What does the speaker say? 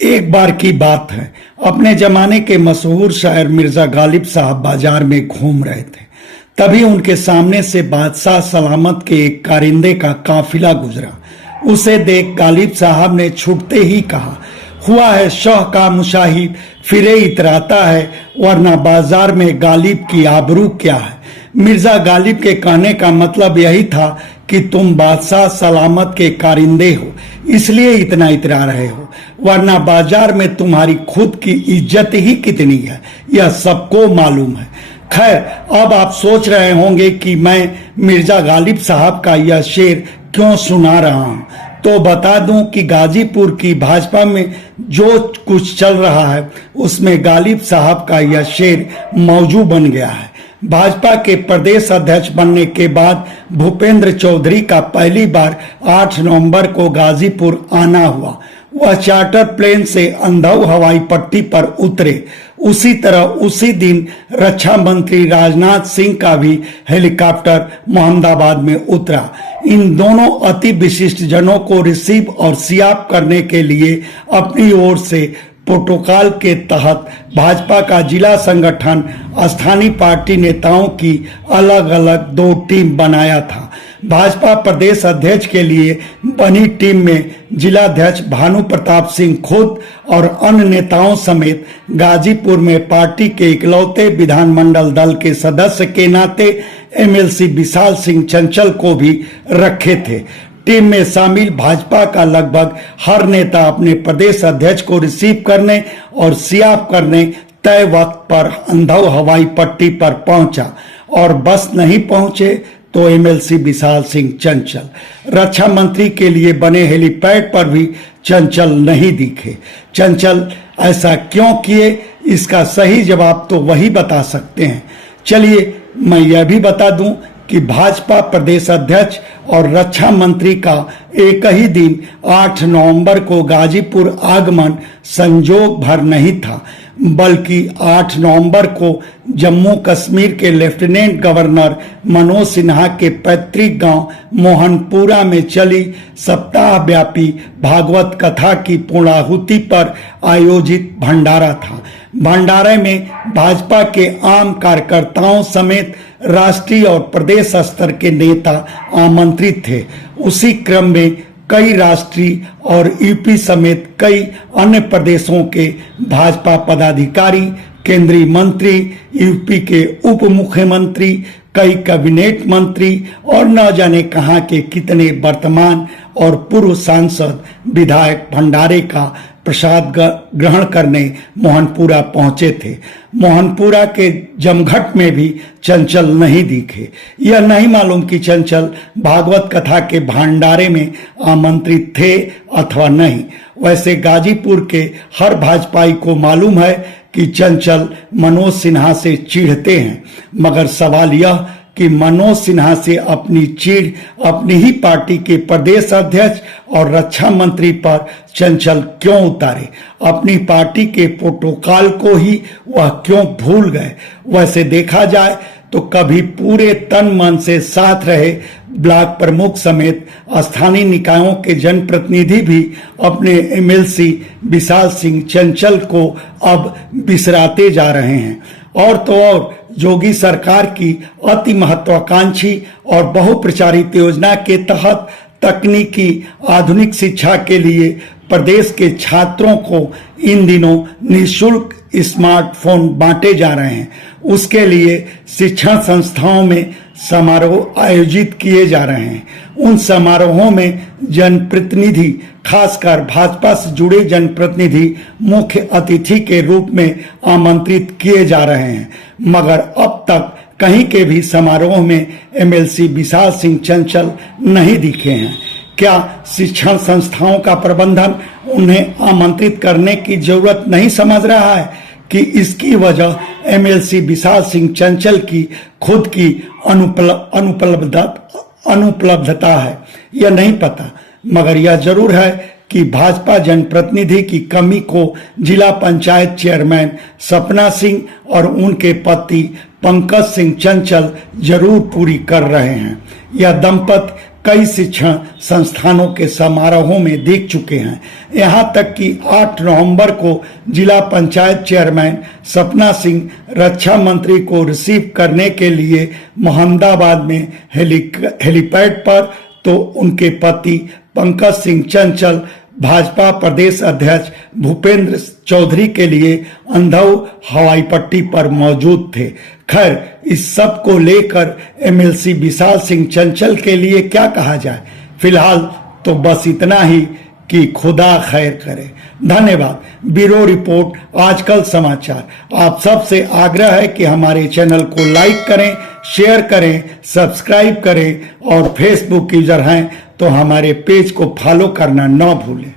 एक बार की बात है, अपने जमाने के मशहूर शायर मिर्जा गालिब साहब बाजार में घूम रहे थे। तभी उनके सामने से बादशाह सलामत के एक कारिंदे का काफिला गुजरा। उसे देख गालिब साहब ने छुटते ही कहा, हुआ है शह का मुशाहिद फिरे इतराता है, वरना बाजार में गालिब की आबरू क्या है। मिर्जा गालिब के कहने का मतलब यही था कि तुम बादशाह सलामत के कारिंदे हो, इसलिए इतना इतरा रहे हो, वरना बाजार में तुम्हारी खुद की इज्जत ही कितनी है, यह सबको मालूम है। खैर, अब आप सोच रहे होंगे कि मैं मिर्जा गालिब साहब का यह शेर क्यों सुना रहा हूं, तो बता दूं कि गाजीपुर की भाजपा में जो कुछ चल रहा है उसमें गालिब साहब का यह शेर मौजू बन गया है। भाजपा के प्रदेश अध्यक्ष बनने के बाद भूपेंद्र चौधरी का पहली बार 8 नवंबर को गाजीपुर आना हुआ। वह चार्टर प्लेन से अंधौ हवाई पट्टी पर उतरे। उसी तरह उसी दिन रक्षा मंत्री राजनाथ सिंह का भी हेलीकॉप्टर मोहम्मदाबाद में उतरा। इन दोनों अति विशिष्ट जनों को रिसीव और सियाप करने के लिए अपनी ओर से प्रोटोकॉल के तहत भाजपा का जिला संगठन स्थानीय पार्टी नेताओं की अलग अलग 2 टीम बनाया था। भाजपा प्रदेश अध्यक्ष के लिए बनी टीम में जिलाध्यक्ष भानु प्रताप सिंह खुद और अन्य नेताओं समेत गाजीपुर में पार्टी के इकलौते विधानमंडल दल के सदस्य के नाते एमएलसी विशाल सिंह चंचल को भी रखे थे। टीम में शामिल भाजपा का लगभग हर नेता अपने प्रदेश अध्यक्ष को रिसीव करने और सियाप करने तय वक्त पर अंधौ हवाई पट्टी पर पहुंचा, और बस नहीं पहुंचे तो एमएलसी विशाल सिंह चंचल। रक्षा मंत्री के लिए बने हेलीपैड पर भी चंचल नहीं दिखे। चंचल ऐसा क्यों किए, इसका सही जवाब तो वही बता सकते हैं। चलिए मैं यह भी बता दूं कि भाजपा प्रदेश अध्यक्ष और रक्षा मंत्री का एक ही दिन 8 नवंबर को गाजीपुर आगमन संजोग भर नहीं था, बल्कि 8 नवंबर को जम्मू कश्मीर के लेफ्टिनेंट गवर्नर मनोज सिन्हा के पैतृक गांव मोहनपुरा में चली सप्ताह व्यापी भागवत कथा की पूर्णाहुति पर आयोजित भंडारा था। भंडारे में भाजपा के आम कार्यकर्ताओं समेत राष्ट्रीय और प्रदेश स्तर के नेता आमंत्रित थे। उसी क्रम में कई राष्ट्रीय और यूपी समेत कई अन्य प्रदेशों के भाजपा पदाधिकारी, केंद्रीय मंत्री, यूपी के उप मुख्यमंत्री, कई कैबिनेट मंत्री और न जाने कहां के कितने वर्तमान और पूर्व सांसद विधायक भंडारे का प्रसाद ग्रहण करने मोहनपुरा पहुंचे थे। मोहनपुरा के जमघट में भी चंचल नहीं दिखे। यह नहीं मालूम कि चंचल भागवत कथा के भंडारे में आमंत्रित थे अथवा नहीं। वैसे गाजीपुर के हर भाजपाई को मालूम है कि चंचल मनोज सिन्हा से चिढ़ते हैं, मगर सवाल यह कि मनोज सिन्हा से अपनी चिढ़ अपनी ही पार्टी के प्रदेश अध्यक्ष और रक्षा मंत्री पर चंचल क्यों उतारे, अपनी पार्टी के प्रोटोकॉल को ही वह क्यों भूल गए। वैसे देखा जाए तो कभी पूरे तन मन से साथ रहे ब्लॉक प्रमुख समेत स्थानीय निकायों के जनप्रतिनिधि भी अपने एमएलसी विशाल सिंह चंचल को अब बिसराते जा रहे हैं। और तो और योगी सरकार की अति महत्वाकांक्षी और बहुप्रचारित योजना के तहत तकनीकी आधुनिक शिक्षा के लिए प्रदेश के छात्रों को इन दिनों निःशुल्क स्मार्टफोन बांटे जा रहे हैं। उसके लिए शिक्षण संस्थाओं में समारोह आयोजित किए जा रहे हैं। उन समारोहों में जनप्रतिनिधि, खासकर भाजपा से जुड़े जनप्रतिनिधि मुख्य अतिथि के रूप में आमंत्रित किए जा रहे हैं, मगर अब तक कहीं के भी समारोह में एमएलसी विशाल सिंह चंचल नहीं दिखे हैं। क्या शिक्षण संस्थाओं का प्रबंधन उन्हें आमंत्रित करने की जरूरत नहीं समझ रहा है कि इसकी वजह एमएलसी विशाल सिंह चंचल की खुद की अनुपलब्धता है? यह नहीं पता, मगर यह जरूर है कि भाजपा जनप्रतिनिधि की कमी को जिला पंचायत चेयरमैन सपना सिंह और उनके पति पंकज सिंह चंचल जरूर पूरी कर रहे हैं। यह दंपति कई शिक्षण संस्थानों के समारोहों में देख चुके हैं। यहां तक कि 8 नवंबर को जिला पंचायत चेयरमैन सपना सिंह रक्षा मंत्री को रिसीव करने के लिए मोहम्मदाबाद में हेलीपैड पर, तो उनके पति पंकज सिंह चंचल भाजपा प्रदेश अध्यक्ष भूपेंद्र चौधरी के लिए अंधौ हवाई पट्टी पर मौजूद थे। खैर, इस सब को लेकर एमएलसी विशाल सिंह चंचल के लिए क्या कहा जाए। फिलहाल तो बस इतना ही कि खुदा खैर करे। धन्यवाद। ब्यूरो रिपोर्ट, आजकल समाचार। आप सबसे आग्रह है कि हमारे चैनल को लाइक करें, शेयर करें, सब्सक्राइब करें और फेसबुक यूजर हैं तो हमारे पेज को फॉलो करना न भूलें।